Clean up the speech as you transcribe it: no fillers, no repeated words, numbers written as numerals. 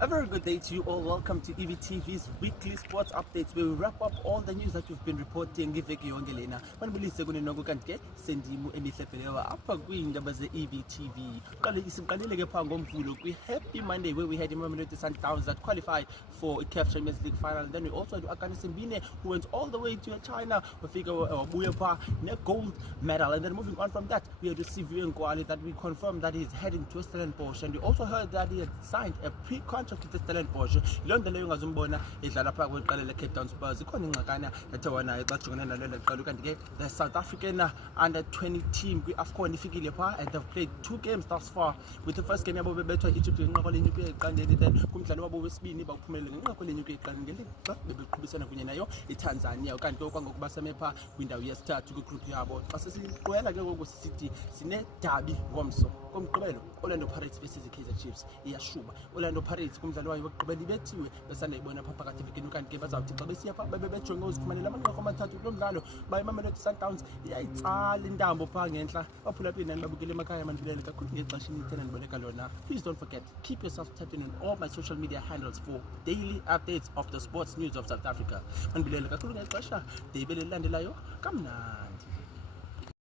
A very good day to you all. Welcome to EVTV's weekly sports updates, where we wrap up all the news that we've been reporting ngiveki yonke lena. Manibulise kunenonke kanti ke sendimu emihlebhelewa apha kwiindaba ze-EVTV. Siqalile ke phaa ngoMvulo kwi-Happy Monday, where we had Mamelodi Sundowns that qualified for a CAF Champions League final. And then we also had Akani Simbine, who went all the way to China, wafika wabuya phaa ne-gold medal. And then moving on from that, we had Siviwe Nkwali that we confirmed that he's heading to Stellenbosch, and we also heard that he had signed a pre-contract with Stellenbosch. Leyo nto leyo ungazumbona edlala phaa kweqela le-Cape Town Spurs. Ikhona ingxakana ethe wanayo bajongana nalelo qela. Kanti ke the South African under-20 team kwi-AFCON ifikile phaa, and they've played 2 games thus far. With the first game yabo bebethwa i-Egypt ngenqaku lenyuku eqandeni, then kumdlalo wabo wesibini bawuphumelele ngenqaku lenyuku eqandeni ngelixa bebeqhubisana kunye nayo iTanzania. Kanti ke kwangoku baseme phaa kwindawo yesithathu kwigroup yabo. Xa sesiqwela ke ngoku sisithi sinedabi ngomso komgqibelo, Orlando Pirates versus Kaizer Chiefs iyashuba. Orlando Pirates kumdlalo wayo wokugqibela ibethiwe besandayibona phaa phakathi evekeni. Kanti ke bazawuthi xa besiya phaa bebejonge uzifumanela amanqaku amathathu kulo mdlalo bayiMamelodi Sundowns iyayitsala intambo phaa ngentla baphulaphile nani babukele emakhaya. Mandibulele kakhulu ngexesha inithe nandiboleka lona. Please don't forget, keep yourself tapped in on all my social media handles for daily updates of the sports news of South Africa. Mandibulele kakhulu ngexesha de ibe lilandelayo kamnandi.